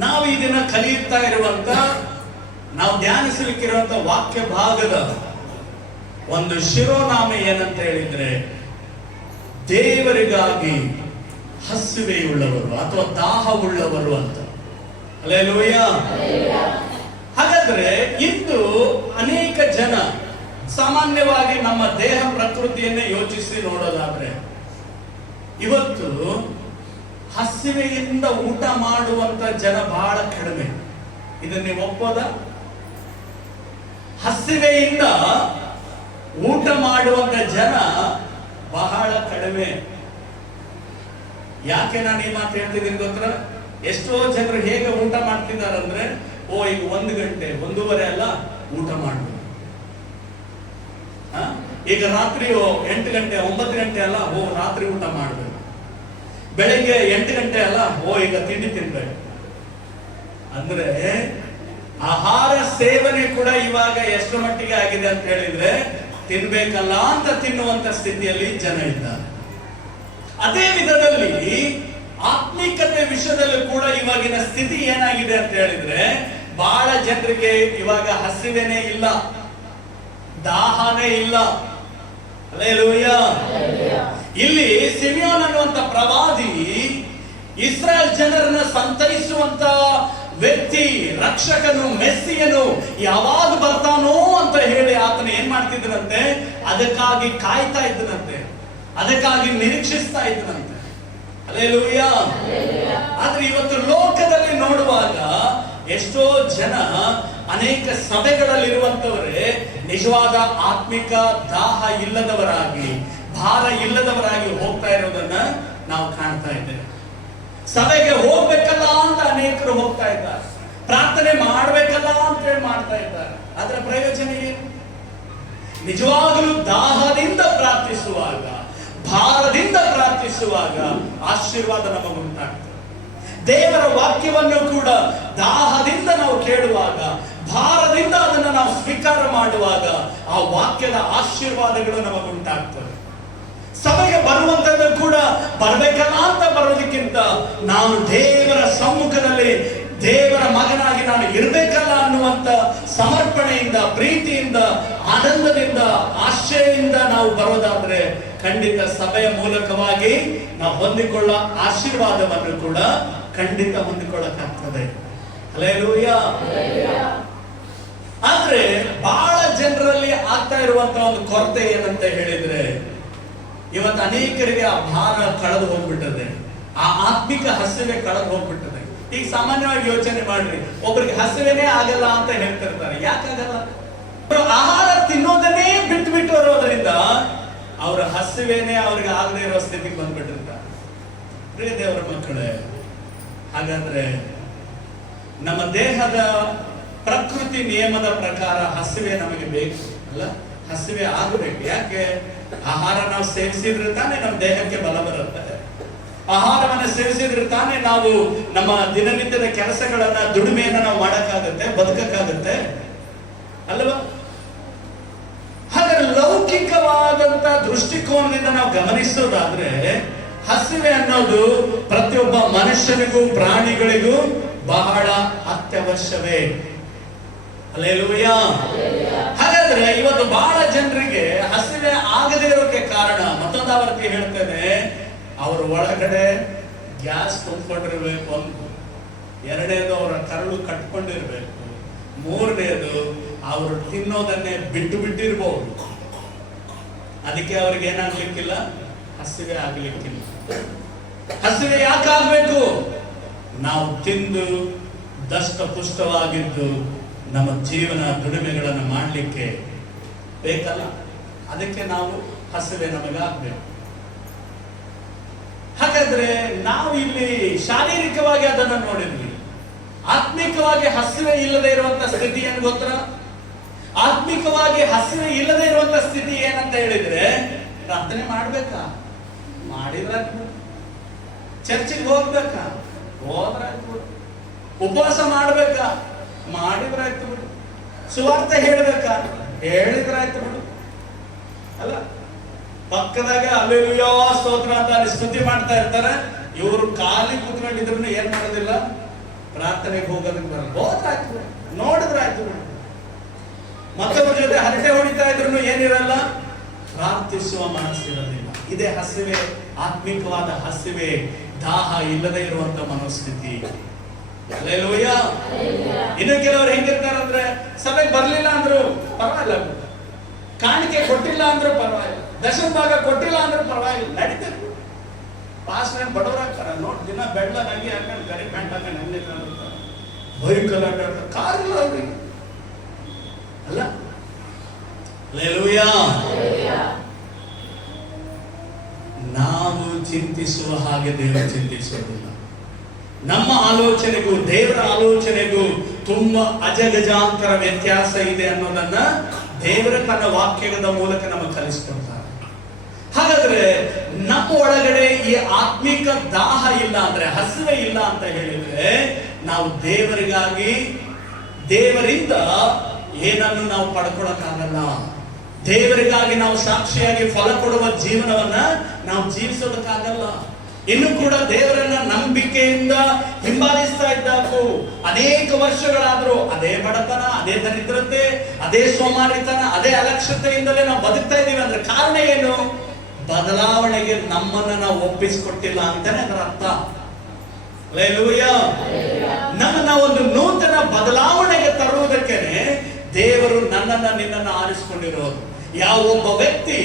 ನಾವು ಈ ದಿನ ಕಲಿಯುತ್ತಾ ಇರುವಂತ, ನಾವು ಧ್ಯಾನಿಸಲಿಕ್ಕಿರುವಂತ ವಾಕ್ಯ ಭಾಗದ ಒಂದು ಶಿರೋನಾಮ ಏನಂತ ಹೇಳಿದ್ರೆ, ದೇವರಿಗಾಗಿ ಹಸಿವೆಯುಳ್ಳವರು ಅಥವಾ ದಾಹವುಳ್ಳವರು ಅಂತ. ಹಲ್ಲೆಲೂಯ. ಹಾಗಾದ್ರೆ ಇಂದು ಅನೇಕ ಜನ ಸಾಮಾನ್ಯವಾಗಿ ನಮ್ಮ ದೇಹ ಪ್ರಕೃತಿಯನ್ನೇ ಯೋಚಿಸಿ ನೋಡೋದಾದ್ರೆ, ಇವತ್ತು ಹಸಿವೆಯಿಂದ ಊಟ ಮಾಡುವಂತ ಜನ ಬಹಳ ಕಡಿಮೆ. ಇದನ್ನ ನೀವು ಒಪ್ಪೋದ? ಹಸಿವೆಯಿಂದ ಊಟ ಮಾಡುವಂತ ಜನ ಬಹಳ ಕಡಿಮೆ. ಯಾಕೆ ನಾನು ಈ ಮಾತು ಹೇಳ್ತಿದ್ದೀನಿ ಗೊತ್ತಾ? ಎಷ್ಟೋ ಜನರು ಹೇಗೆ ಊಟ ಮಾಡ್ತಿದ್ದಾರೆ ಅಂದ್ರೆ, ಈಗ 1 ಗಂಟೆ 1:30 ಅಲ್ಲ ಊಟ ಮಾಡ್ಬೋದು. ಈಗ ರಾತ್ರಿ 8 ಗಂಟೆ 9 ಗಂಟೆ ಅಲ್ಲ ರಾತ್ರಿ ಊಟ ಮಾಡ್ಬೇಕು. ಬೆಳಿಗ್ಗೆ 8 ಗಂಟೆ ಅಲ್ಲ ಈಗ ತಿಂಡಿ ತಿನ್ಬೇಕು. ಅಂದ್ರೆ ಆಹಾರ ಸೇವನೆ ಕೂಡ ಇವಾಗ ಎಷ್ಟು ಮಟ್ಟಿಗೆ ಆಗಿದೆ ಅಂತ ಹೇಳಿದ್ರೆ, ತಿನ್ಬೇಕಲ್ಲ ಅಂತ ತಿನ್ನುವಂತ ಸ್ಥಿತಿಯಲ್ಲಿ ಜನ ಇದ್ದಾರೆ. ಅದೇ ವಿಧದಲ್ಲಿ ಆತ್ಮಿಕತೆ ವಿಷಯದಲ್ಲೂ ಕೂಡ ಇವಾಗಿನ ಸ್ಥಿತಿ ಏನಾಗಿದೆ ಅಂತ ಹೇಳಿದ್ರೆ, ಬಹಳ ಜನರಿಗೆ ಇವಾಗ ಹಸಿವೆನೇ ಇಲ್ಲ, ದಾಹನೇ ಇಲ್ಲ. ಹಲ್ಲೆಲೂಯ. ಇಲ್ಲಿ ಸಿಮಿಯೋನ್ ಅನ್ನುವಂತ ಪ್ರವಾದಿ ಇಸ್ರಾಯೇಲ್ ಜನರನ್ನ ಸಂತೈಸುವಂತ ವ್ಯಕ್ತಿ, ರಕ್ಷಕನು, ಮೆಸ್ಸಿಯನು ಯಾವಾಗ ಬರ್ತಾನೋ ಅಂತ ಹೇಳಿ ಆತನ ಏನ್ ಮಾಡ್ತಿದ್ದನಂತೆ, ಅದಕ್ಕಾಗಿ ಕಾಯ್ತಾ ಇದ್ದನಂತೆ, ಅದಕ್ಕಾಗಿ ನಿರೀಕ್ಷಿಸ್ತಾ ಇದ್ದನಂತೆ. ಹಲ್ಲೆಲೂಯ. ಆದ್ರೆ ಇವತ್ತು ಲೋಕದಲ್ಲಿ ನೋಡುವಾಗ ಎಷ್ಟೋ ಜನ ಅನೇಕ ಸಭೆಗಳಲ್ಲಿರುವಂತವರೇ ನಿಜವಾದ ಆತ್ಮಿಕ ದಾಹ ಇಲ್ಲದವರಾಗಿ, ಭಾರ ಇಲ್ಲದವರಾಗಿ ಹೋಗ್ತಾ ಇರೋದನ್ನ ನಾವು ಕಾಣ್ತಾ ಇದ್ದೇವೆ. ಸಭೆಗೆ ಹೋಗ್ಬೇಕಲ್ಲ ಅಂತ ಅನೇಕರು ಹೋಗ್ತಾ ಇದ್ದಾರೆ, ಪ್ರಾರ್ಥನೆ ಮಾಡ್ಬೇಕಲ್ಲ ಅಂತ ಹೇಳಿ ಮಾಡ್ತಾ ಇದ್ದಾರೆ. ಅದರ ಪ್ರಯೋಜನ ಏನು? ನಿಜವಾಗಲೂ ದಾಹದಿಂದ ಪ್ರಾರ್ಥಿಸುವಾಗ, ಭಾರದಿಂದ ಪ್ರಾರ್ಥಿಸುವಾಗ ಆಶೀರ್ವಾದ ನಮಗುಂಟಾಗ್ತದೆ. ದೇವರ ವಾಕ್ಯವನ್ನು ಕೂಡ ದಾಹದಿಂದ ನಾವು ಕೇಳುವಾಗ, ಭಾರದಿಂದ ಅದನ್ನು ನಾವು ಸ್ವೀಕಾರ ಮಾಡುವಾಗ ಆ ವಾಕ್ಯದ ಆಶೀರ್ವಾದಗಳು ನಮಗುಂಟಾಗ್ತವೆ. ಸಭೆಗೆ ಬರುವಂತದ್ದು ಕೂಡ ಬರ್ಬೇಕಲ್ಲ ಅಂತ ಬರೋದಕ್ಕಿಂತ, ನಾನು ದೇವರ ಸಮ್ಮುಖದಲ್ಲಿ ದೇವರ ಮಗನಾಗಿ ನಾನು ಇರಬೇಕಲ್ಲ ಅನ್ನುವಂತ ಸಮರ್ಪಣೆಯಿಂದ, ಪ್ರೀತಿಯಿಂದ, ಆನಂದದಿಂದ, ಆಶೆಯಿಂದ ನಾವು ಬರೋದಾದ್ರೆ ಖಂಡಿತ ಸಭೆಯ ಮೂಲಕವಾಗಿ ನಾವು ಹೊಂದಿಕೊಳ್ಳೋ ಆಶೀರ್ವಾದವನ್ನು ಕೂಡ ಖಂಡಿತ ಹೊಂದಿಕೊಳ್ಳಕ್ಕಾಗ್ತದೆ. ಹಲ್ಲೆಲೂಯ. ಆದ್ರೆ ಬಹಳ ಜನರಲ್ಲಿ ಆಗ್ತಾ ಇರುವಂತ ಒಂದು ಕೊರತೆ ಏನಂತ ಹೇಳಿದ್ರೆ, ಇವತ್ತು ಅನೇಕರಿಗೆ ಆ ಭಾರ ಕಳೆದು ಹೋಗ್ಬಿಟ್ಟದೆ, ಆ ಆತ್ಮಿಕ ಹಸಿವೆ ಕಳೆದು ಹೋಗ್ಬಿಟ್ಟದೆ. ಈಗ ಸಾಮಾನ್ಯವಾಗಿ ಯೋಚನೆ ಮಾಡ್ರಿ, ಒಬ್ಬರಿಗೆ ಹಸಿವೆನೇ ಆಗಲ್ಲ ಅಂತ ಹೇಳ್ತಿರ್ತಾರೆ. ಯಾಕಾಗಲ್ಲ? ಆಹಾರ ತಿನ್ನೋದನ್ನೇ ಬಿಟ್ಟು ಇರೋದ್ರಿಂದ ಅವರ ಹಸಿವೆನೇ ಅವ್ರಿಗೆ ಆಗದೆ ಇರೋ ಸ್ಥಿತಿಗೆ ಬಂದ್ಬಿಟ್ಟಿರ್ತಾರೆ. ಪ್ರಿಯ ದೇವರ ಮಕ್ಕಳೇ, ಹಾಗಾದ್ರೆ ನಮ್ಮ ದೇಹದ ಪ್ರಕೃತಿ ನಿಯಮದ ಪ್ರಕಾರ ಹಸಿವೆ ನಮಗೆ ಬೇಕು ಅಲ್ಲ? ಹಸಿವೆ ಆಗಬೇಕು. ಯಾಕೆ? ಆಹಾರ ನಾವು ಸೇವಿಸಿದ್ರೆ ತಾನೇ ನಮ್ಮ ದೇಹಕ್ಕೆ ಬಲ ಬರುತ್ತೆ. ಆಹಾರವನ್ನು ಸೇವಿಸಿದ್ರೆ ತಾನೇ ನಾವು ನಮ್ಮ ದಿನನಿತ್ಯದ ಕೆಲಸಗಳನ್ನ, ದುಡಿಮೆಯನ್ನ ನಾವು ಮಾಡಕ್ಕಾಗತ್ತೆ, ಬದುಕಕ್ಕಾಗತ್ತೆ ಅಲ್ವಾ? ಹಾಗಾದ್ರೆ ಲೌಕಿಕವಾದಂತ ದೃಷ್ಟಿಕೋನದಿಂದ ನಾವು ಗಮನಿಸೋದಾದ್ರೆ, ಹಸಿವೆ ಅನ್ನೋದು ಪ್ರತಿಯೊಬ್ಬ ಮನುಷ್ಯನಿಗೂ ಪ್ರಾಣಿಗಳಿಗೂ ಬಹಳ ಅತ್ಯವಶ್ಯವೇ. ಹಲ್ಲೆಲೂಯ. ಹಾಗಾದ್ರೆ ಇವತ್ತು ಬಹಳ ಜನರಿಗೆ ಹಸಿವೆ ಆಗದೆ ಇರೋಕೆ ಕಾರಣ, ಮತ್ತೊಂದಾವರ್ತಿ ಹೇಳ್ತೇನೆ, ಅವರು ಒಳಗಡೆ ಗ್ಯಾಸ್ ತುಂಬಿಕೊಂಡಿರ್ಬೇಕು ಒಂದು, ಎರಡನೇದು ಅವರ ಕರಳು ಕಟ್ಕೊಂಡಿರ್ಬೇಕು, ಮೂರನೇದು ಅವರು ತಿನ್ನೋದನ್ನೇ ಬಿಟ್ಟು ಬಿಟ್ಟಿರ್ಬೋದು. ಅದಕ್ಕೆ ಅವ್ರಿಗೆ ಏನಾಗ್ಲಿಕ್ಕಿಲ್ಲ, ಹಸಿವೆ ಆಗ್ಲಿಕ್ಕಿಲ್ಲ. ಹಸಿವೆ ಯಾಕಾಗ್ಬೇಕು? ನಾವು ತಿಂದು ದಷ್ಟ ಪುಷ್ಟವಾಗಿದ್ದು ನಮ್ಮ ಜೀವನ ದುಡಿಮೆಗಳನ್ನು ಮಾಡಲಿಕ್ಕೆ ಬೇಕಲ್ಲ, ಅದಕ್ಕೆ ನಾವು ಹಸಿವೆ ನಮಗಾಗಬೇಕು. ಹಾಗಾದ್ರೆ ನಾವು ಇಲ್ಲಿ ಶಾರೀರಿಕವಾಗಿ ಅದನ್ನು ನೋಡಿದ್ವಿ. ಆತ್ಮಿಕವಾಗಿ ಹಸಿವೆ ಇಲ್ಲದೆ ಇರುವಂತ ಸ್ಥಿತಿ ಏನು ಗೊತ್ತಾ? ಆತ್ಮಿಕವಾಗಿ ಹಸಿವೆ ಇಲ್ಲದೆ ಇರುವಂತ ಸ್ಥಿತಿ ಏನಂತ ಹೇಳಿದ್ರೆ, ಪ್ರಾರ್ಥನೆ ಮಾಡ್ಬೇಕಾ? ಮಾಡಿದ್ರೆ ಚರ್ಚಿಗೆ ಹೋಗ್ಬೇಕಾ? ಹೋದ್ರಾಯ್ತು. ಉಪವಾಸ ಮಾಡ್ಬೇಕಾ? ಮಾಡಿದ್ರಾಯ್ತು ಬಿಡು. ಸುವಾರ್ತೆ ಹೇಳ್ಬೇಕಾ? ಹೇಳಿದ್ರಾಯ್ತು ಬಿಡು ಅಲ್ಲ? ಪಕ್ಕದಾಗ ಹಲ್ಲೆಲೂಯಾ ಸ್ತೋತ್ರ ಅಂತ ಸ್ತುತಿ ಮಾಡ್ತಾ ಇರ್ತಾರೆ, ಇವರು ಖಾಲಿ ಕೂತ್ಕೊಂಡಿದ್ರು ಏನ್ ಮಾಡೋದಿಲ್ಲ, ಪ್ರಾರ್ಥನೆಗೆ ಹೋಗೋದಕ್ಕೆ ಬರಲ್ಲ. ಹೋದ್ರಾಯ್ತು, ನೋಡಿದ್ರಾಯ್ತು. ಮತ್ತೊಬ್ಬರ ಜೊತೆ ಹರಟೆ ಹೊಡಿತಾ ಇದ್ರು ಏನಿರಲ್ಲ, ಪ್ರಾರ್ಥಿಸುವ ಮನಸ್ಸಿರೋದಿಲ್ಲ. ಇದೇ ಹಸಿವೆ, ಆತ್ಮಿಕವಾದ ಹಸಿವೆ, ದಾಹ ಇಲ್ಲದೆ ಇರುವಂತ ಮನೋಸ್ಥಿತಿ. ಹಲ್ಲೆಲೂಯ. ಇನ್ನು ಕೆಲವರು ಹೆಂಗಿರ್ತಾರಂದ್ರೆ, ಸಭೆಗೆ ಬರ್ಲಿಲ್ಲ ಅಂದ್ರು ಪರವಾಗಿಲ್ಲ, ಕಾಣಿಕೆ ಕೊಟ್ಟಿಲ್ಲ ಅಂದ್ರೂ ಪರವಾಗಿಲ್ಲ, ದಶಮ ಭಾಗ ಕೊಟ್ಟಿಲ್ಲ ಅಂದ್ರೂ ಪರವಾಗಿಲ್ಲ, ನಡೀತಾರೆ. ಪಾಸ್ನ ಬಡವರಾಗ್ತಾರ ನೋಡಿ, ದಿನ ಬೆಳ್ಳ ನಂಗೆ ಹಾಕೊಂಡು ಕರಿ ಪ್ಯಾಂಟ್ ಹಾಕೊಂಡು ನಂಗೆ ಬೈಕಲ್ ಆಟಾಡ್ತಾರೆ, ಕಾರಿಲ್ಲ ಅವ್ರಿಗೆ ಅಲ್ಲ. ಹಲ್ಲೆಲೂಯ. ನಾವು ಚಿಂತಿಸುವ ಹಾಗೆ ದೇವರು ಚಿಂತಿಸುವುದಿಲ್ಲ. ನಮ್ಮ ಆಲೋಚನೆಗೂ ದೇವರ ಆಲೋಚನೆಗೂ ತುಂಬಾ ಅಜಗಜಾಂತರ ವ್ಯತ್ಯಾಸ ಇದೆ ಅನ್ನೋದನ್ನ ದೇವರ ತನ್ನ ವಾಕ್ಯದ ಮೂಲಕ ನಮಗೆ ಕಲಿಸ್ಕೊಡ್ತಾರೆ. ಹಾಗಾದ್ರೆ ನಮ್ಮ ಒಳಗಡೆ ಈ ಆತ್ಮಿಕ ದಾಹ ಇಲ್ಲ ಅಂದ್ರೆ, ಹಸಿವೆ ಇಲ್ಲ ಅಂತ ಹೇಳಿದ್ರೆ, ನಾವು ದೇವರಿಗಾಗಿ, ದೇವರಿಂದ ಏನನ್ನು ನಾವು ಪಡ್ಕೊಳಕ್ಕಾಗಲ್ಲ. ದೇವರಿಗಾಗಿ ನಾವು ಸಾಕ್ಷಿಯಾಗಿ ಫಲ ಕೊಡುವ ಜೀವನವನ್ನ ನಾವು ಜೀವಿಸೋದಕ್ಕಾಗಲ್ಲ. ಇನ್ನು ಕೂಡ ದೇವರನ್ನ ನಂಬಿಕೆಯಿಂದ ಹಿಂಬಾಲಿಸ್ತಾ ಇದ್ದಾಗೂ ಅನೇಕ ವರ್ಷಗಳಾದ್ರೂ ಅದೇ ಬಡತನ, ಅದೇ ದರಿದ್ರತೆ, ಅದೇ ಸೋಮಾರಿತನ, ಅದೇ ಅಲಕ್ಷ್ಯತೆಯಿಂದಲೇ ನಾವು ಬದುಕ್ತಾ ಇದ್ದೀವಿ ಅಂದ್ರೆ ಕಾರಣ ಏನು? ಬದಲಾವಣೆಗೆ ನಮ್ಮನ್ನ ನಾವು ಒಪ್ಪಿಸಿಕೊಟ್ಟಿಲ್ಲ ಅಂತಾನೆ ಅದರ ಅರ್ಥ. ಹಲ್ಲೆಲೂಯ. ನಮ್ಮನ್ನ ಒಂದು ನೂತನ ಬದಲಾವಣೆಗೆ ತರುವುದಕ್ಕೆ ದೇವರು ನನ್ನನ್ನ ನಿನ್ನನ್ನ ಆರಿಸಿಕೊಂಡಿರೋದು. ಯಾವ ಒಬ್ಬ ವ್ಯಕ್ತಿ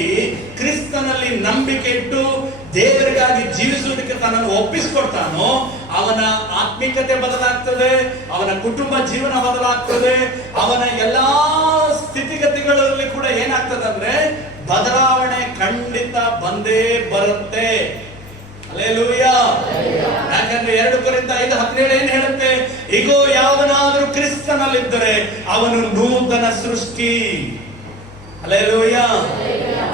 ಕ್ರಿಸ್ತನಲ್ಲಿ ನಂಬಿಕೆ ಇಟ್ಟು ದೇವರಿಗಾಗಿ ಜೀವಿಸುವುದಕ್ಕೆ ತನ್ನನ್ನು ಒಪ್ಪಿಸಿಕೊಡ್ತಾನೋ ಅವನ ಆತ್ಮಿಕತೆ ಬದಲಾಗ್ತದೆ, ಅವನ ಕುಟುಂಬ ಜೀವನ ಬದಲಾಗ್ತದೆ, ಅವನ ಎಲ್ಲಾ ಸ್ಥಿತಿಗತಿಗಳಲ್ಲಿ ಕೂಡ ಏನಾಗ್ತದೆ ಅಂದ್ರೆ ಬದಲಾವಣೆ ಖಂಡಿತ ಬಂದೇ ಬರುತ್ತೆ. ಹಲ್ಲೆಲೂಯ. ಯಾಕಂದ್ರೆ 2 ಕೊರಿಂಥ 5:17 ಏನ್ ಹೇಳುತ್ತೆ? ಇಗೋ, ಯಾವನಾದ್ರೂ ಕ್ರಿಸ್ತನಲ್ಲಿದ್ದರೆ ಅವನು ನೂತನ ಸೃಷ್ಟಿ. ಹಲ್ಲೆಲೂಯ.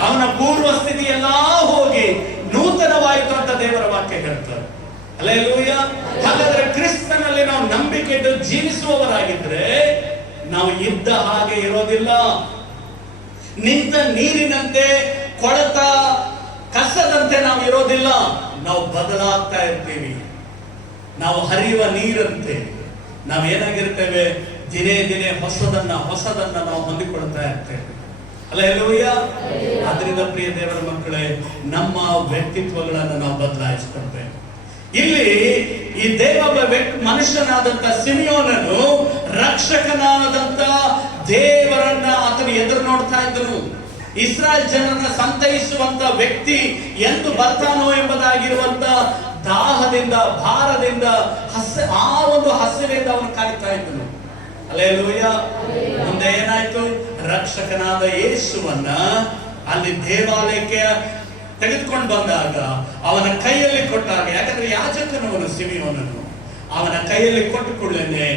ಅವನ ಪೂರ್ವ ಸ್ಥಿತಿ ಎಲ್ಲಾ ಹೋಗಿ ನೂತನವಾಯಿತು ಅಂತ ದೇವರ ವಾಕ್ಯ ಹೇಳ್ತಾರೆ. ಹಲ್ಲೆಲೂಯ. ಹಾಗಾದ್ರೆ ಕ್ರಿಸ್ತನಲ್ಲಿ ನಾವು ನಂಬಿಕೆ ಇಟ್ಟು ಜೀವಿಸುವವರಾಗಿದ್ರೆ ನಾವು ಇದ್ದ ಹಾಗೆ ಇರೋದಿಲ್ಲ. ನಿಂತ ನೀರಿನಂತೆ, ಕೊಳತ ಕಸದಂತೆ ನಾವು ಇರೋದಿಲ್ಲ. ನಾವು ಬದಲಾಗ್ತಾ ಇರ್ತೀವಿ. ನಾವು ಹರಿಯುವ ನೀರಂತೆ ನಾವೇನಾಗಿರ್ತೇವೆ? ದಿನೇ ದಿನೇ ಹೊಸದನ್ನ ನಾವು ಹೊಂದಿಕೊಳ್ತಾ ಇರ್ತೇವೆ. ಹಲ್ಲೆಲೂಯ. ಆದ್ರಿಂದ ಪ್ರಿಯ ದೇವರ ಮಕ್ಕಳೇ, ನಮ್ಮ ವ್ಯಕ್ತಿತ್ವಗಳನ್ನು ನಾವು ಬದಲಾಯಿಸ್ಕೊಳ್ಬೇಕು. ಇಲ್ಲಿ ಈ ಮನುಷ್ಯನಾದಂತ ಸಿಮಿಯೋನನು ರಕ್ಷಕನಾದಂತ ದೇವರನ್ನ ಆತನು ಎದುರು ನೋಡ್ತಾ ಇದ್ದನು. ಇಸ್ರಾಯೇಲ್ ಜನರನ್ನ ಸಂತೈಸುವಂತ ವ್ಯಕ್ತಿ ಎಂದು ಬರ್ತಾನೋ ಎಂಬುದಾಗಿರುವಂತ ದಾಹದಿಂದ, ಭಾರದಿಂದ, ಆ ಒಂದು ಹಸಿವೆಯಿಂದ ಅವನು ಕಾಯ್ತಾ ಇದ್ದನು. ಹಲ್ಲೆಲೂಯ. ಮುಂದೆ ಏನಾಯ್ತು? ರಕ್ಷಕನಾದ ಯೇಸುವನ್ನ ಅಲ್ಲಿ ದೇವಾಲಯಕ್ಕೆ ತೆಗೆದುಕೊಂಡು ಬಂದಾಗ ಅವನ ಕೈಯಲ್ಲಿ ಕೊಟ್ಟಾಗ, ಯಾಕಂದ್ರೆ ಯಾಜಕನವನು ಸಿಮಿಯೋನನು, ಅವನ ಕೈಯಲ್ಲಿ ಕೊಟ್ಟು ಕೂಡಲೇ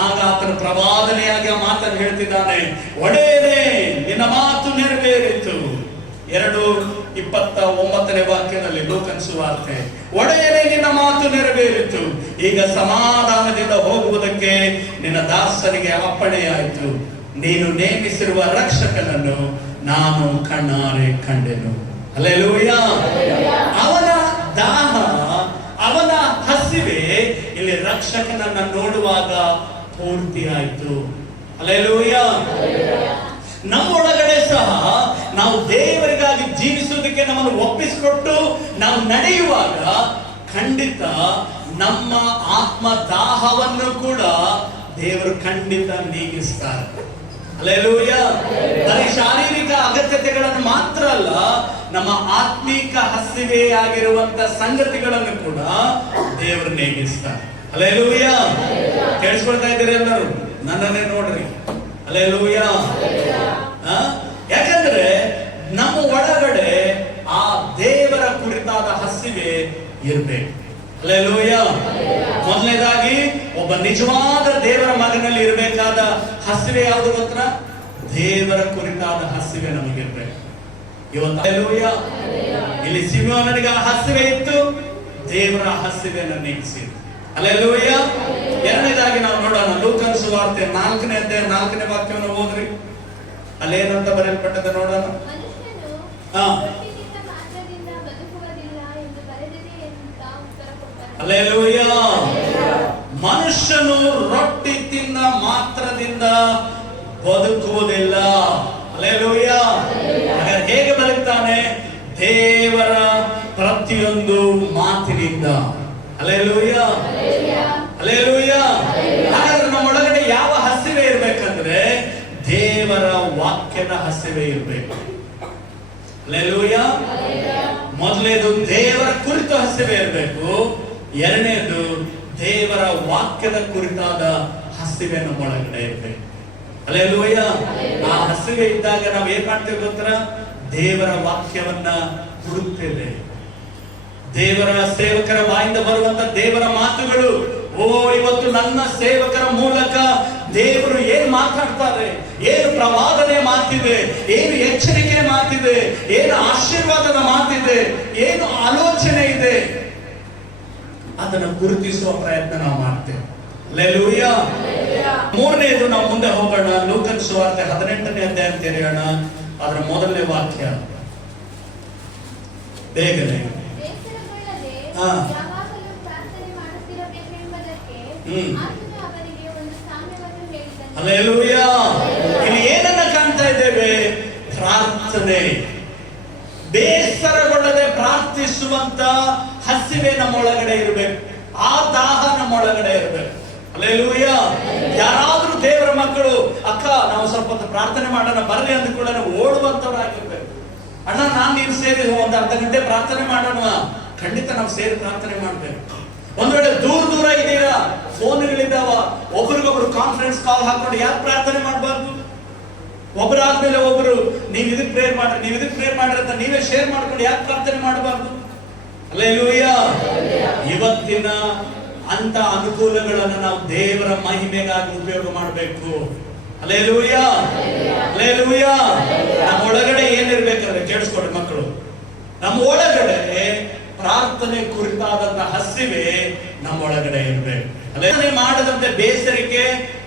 ಆಗ ಆತನ ಪ್ರವಾದನೆಯಾಗಿ ಆ ಮಾತನ್ನು ಹೇಳ್ತಿದ್ದಾನೆ, ಒಡೆಯನೇ ನಿನ್ನ ಮಾತು ನೆರವೇರಿತು. 2:29 ವಾಕ್ಯದಲ್ಲಿ ಲೂಕನ ಸುವಾರ್ತೆ, ಒಡೆಯನೇ ನಿನ್ನ ಮಾತು ನೆರವೇರಿತು, ಈಗ ಸಮಾಧಾನದಿಂದ ಹೋಗುವುದಕ್ಕೆ ನಿನ್ನ ದಾಸನಿಗೆ ಅಪ್ಪಣೆಯಾಯಿತು. ನೀನು ನೇಮಿಸಿರುವ ರಕ್ಷಕನನ್ನು ನಾನು ಕಣ್ಣಾರೆ ಕಂಡೆನು. ಹಲ್ಲೆಲೂಯ. ಅವನ ದಾಹ, ಅವನ ಹಸಿವೆ ಇಲ್ಲಿ ರಕ್ಷಕನನ್ನ ನೋಡುವಾಗ ಪೂರ್ತಿ ಆಯಿತು. ಹಲ್ಲೆಲೂಯ. ನಮ್ಮೊಳಗಡೆ ಸಹ ನಾವು ದೇವರಿಗಾಗಿ ಜೀವಿಸುವುದಕ್ಕೆ ನಮ್ಮನ್ನು ಒಪ್ಪಿಸಿಕೊಟ್ಟು ನಾವು ನಡೆಯುವಾಗ ಖಂಡಿತ ನಮ್ಮ ಆತ್ಮ ದಾಹವನ್ನು ಕೂಡ ದೇವರು ಖಂಡಿತ ನೀಗಿಸ್ತಾರೆ. ಹಲ್ಲೆಲೂಯ. ಬರೀ ಶಾರೀರಿಕ ಅಗತ್ಯತೆಗಳನ್ನು ಮಾತ್ರ ಅಲ್ಲ, ನಮ್ಮ ಆತ್ಮಿಕ ಹಸಿವೆ ಆಗಿರುವಂತ ಸಂಗತಿಗಳನ್ನು ಕೂಡ ದೇವರು ನೇಮಿಸ್ತಾರೆ. ಹಲ್ಲೆಲೂಯ. ಕೇಳಿಸ್ಕೊಳ್ತಾ ಇದ್ದೀರಿ ಎಲ್ಲರೂ? ನನ್ನನ್ನೇ ನೋಡ್ರಿ. ಹಲ್ಲೆಲೂಯ. ಯಾಕಂದ್ರೆ ನಮ್ಮ ಒಳಗಡೆ ಆ ದೇವರ ಕುರಿತಾದ ಹಸಿವೆ ಇರಬೇಕು. ಹಲ್ಲೆಲೂಯ. ಮೊದಲನೇದಾಗಿ ಒಬ್ಬ ನಿಜವಾದ ದೇವರ ಮಗನಲ್ಲಿ ಇರಬೇಕಾದ ಹಸಿವೆ ಯಾವುದು ಗೊತ್ತಾ? ದೇವರ ಕುರಿತಾದ ಹಸಿವೆ ನಮಗಿರ್ಬೇಕು. ಇವತ್ತು ಹಲ್ಲೆಲೂಯ. ಇಲ್ಲಿ ಸಿಮಿಯೋನನಿಗೆ ಆ ಹಸಿವೆ ಇತ್ತು, ದೇವರ ಹಸಿವೆಯನ್ನು ನೀಗಿಸಿದ್ರು. ಹಲ್ಲೆಲೂಯ. ಎರಡನೇದಾಗಿ ನಾವು ನೋಡೋಣ, ಲೂಕನ ಸುವಾರ್ತೆ 4ನೇ ಅಧ್ಯಾಯ 4ನೇ ವಾಕ್ಯವನ್ನು ಓದ್ರಿ. ಅಲ್ಲೇನಂತ ಬರೆಯಲ್ಪಟ್ಟದ ನೋಡೋಣ. ಹಲ್ಲೆಲೂಯ. ಮನುಷ್ಯನು ರೊಟ್ಟಿ ತಿನ್ನ ಮಾತ್ರದಿಂದ ಬದುಕುವುದಿಲ್ಲ. ಹಲ್ಲೆಲೂಯ. ಹಾಗಾದ್ರೆ ಹೇಗೆ ಬದುಕ್ತಾನೆ? ದೇವರ ಪ್ರತಿಯೊಂದು ಮಾತಿನಿಂದ. Hallelujah, hallelujah. ಹಾಗಾದ್ರೆ ನಮ್ಮೊಳಗಡೆ ಯಾವ ಹಸಿವೆ ಇರ್ಬೇಕಂದ್ರೆ ದೇವರ ವಾಕ್ಯದ ಹಸಿವೆ ಇರ್ಬೇಕು. ಹಲ್ಲೆಲೂಯ. ಮೊದಲನೇದು ದೇವರ ಕುರಿತು ಹಸಿವೆ ಇರಬೇಕು. ಎರಡನೇದು ದೇವರ ವಾಕ್ಯದ ಕುರಿತಾದ ಹಸಿವೆ ನಮ್ಮೊಳಗಡೆ ಇರಬೇಕು. ಹಲ್ಲೆಲೂಯ. ಆ ಹಸಿವೆ ಇದ್ದಾಗ ನಾವು ಏನ್ ಮಾಡ್ತೇವೆ ಗೊತ್ತಾ? ದೇವರ ವಾಕ್ಯವನ್ನ ಹುಡುಕ್ತೇವೆ. ದೇವರ ಸೇವಕರ ಬಾಯಿಂದ ಬರುವಂತ ದೇವರ ಮಾತುಗಳು, ಓ ಇವತ್ತು ನನ್ನ ಸೇವಕರ ಮೂಲಕ ದೇವರು ಏನ್ ಮಾತಾಡ್ತಾರೆ, ಏನು ಪ್ರವಾದನೆ ಮಾತಿದೆ, ಏನು ಎಚ್ಚರಿಕೆ ಮಾತಿದೆ, ಏನು ಆಶೀರ್ವಾದದ ಮಾತಿದೆ, ಏನು ಆಲೋಚನೆ ಇದೆ, ಅದನ್ನು ಗುರುತಿಸುವ ಪ್ರಯತ್ನ ನಾವು ಮಾಡ್ತೇವೆ. ಹಲ್ಲೆಲೂಯ. ಮೂರನೇದು ನಾವು ಮುಂದೆ ಹೋಗೋಣ. ಲೂಕನ ಸುವಾರ್ತೆ 18ನೇ ಅಧ್ಯಾಯ ತೆರೆಯೋಣ. ಅದರ ಮೊದಲನೇ ವಾಕ್ಯ ಬೇಗನೆ. ಹಲ್ಲೆಲೂಯ. ಇಲ್ಲಿ ಏನನ್ನ ಕಾಣ್ತಾ ಇದ್ದೇವೆ? ಪ್ರಾರ್ಥನೆ. ಬೇಸರಗೊಳ್ಳದೆ ಪ್ರಾರ್ಥಿಸುವಂತ ಹಸಿವೆ ನಮ್ಮೊಳಗಡೆ ಇರಬೇಕು. ಆ ದಾಹ ನಮ್ಮೊಳಗಡೆ ಇರಬೇಕು. ಹಲ್ಲೆಲೂಯ. ಯಾರಾದ್ರೂ ದೇವರ ಮಕ್ಕಳು, ಅಕ್ಕ ನಾವು ಸ್ವಲ್ಪ ಪ್ರಾರ್ಥನೆ ಮಾಡೋಣ ಬರ್ರಿ ಅಂದ ಕೂಡ ಓಡುವಂತವರಾಗಿರ್ಬೇಕು. ಅಣ್ಣ ನಾನು ನೀವು ಸೇರಿ ಒಂದು ಅರ್ಧ ಗಂಟೆ ಪ್ರಾರ್ಥನೆ ಮಾಡೋಣ. ಖಂಡಿತ ನಾವು ಸೇರಿ ಪ್ರಾರ್ಥನೆ ಮಾಡ್ಬೇಕು. ಒಂದ್ ವೇಳೆ ದೂರ ಇದ್ದೀರಾ, ಫೋನ್ಗಳಿದ್ದಾವ, ಒಬ್ರಿಗೊಬ್ರು ಕಾನ್ಫರೆನ್ಸ್ ಕಾಲ್ ಹಾಕೊಂಡು ಯಾಕೆ ಪ್ರಾರ್ಥನೆ ಮಾಡಬಾರ್ದು? ಒಬ್ಬರಾದ್ಮೇಲೆ ಒಬ್ರು ನೀವ್ ಇದಕ್ಕೆ ಪ್ರೇಯರ್ ಮಾಡ್ರಿ, ನೀವ್ ಇದಕ್ಕೆ ಪ್ರೇಯರ್ ಮಾಡ್ರಿ ಅಂತ ನೀವೇ ಶೇರ್ ಮಾಡ್ಕೊಂಡು ಯಾಕೆ ಪ್ರಾರ್ಥನೆ ಮಾಡಬಾರ್ದು? ಹಲ್ಲೆಲೂಯ. ಇವತ್ತಿನ ಅಂತ ಅನುಕೂಲಗಳನ್ನು ನಾವು ದೇವರ ಮಹಿಮೆಗಾಗಿ ಉಪಯೋಗ ಮಾಡಬೇಕು. Hallelujah, hallelujah. ನಮ್ಮ ಒಳಗಡೆ ಏನಿರ್ಬೇಕಂದ್ರೆ ಕೇಳಿಸ್ಕೊಡ್ರಿ ಮಕ್ಕಳು, ನಮ್ಮ ಒಳಗಡೆ ಪ್ರಾರ್ಥನೆ ಕುರಿತಾದಂತ ಹಸಿವೆ ನಮ್ಮ ಒಳಗಡೆ ಇರಬೇಕು. ಪ್ರಾರ್ಥನೆ ಮಾಡದಂತೆ ಬೇಸರಿಕೆ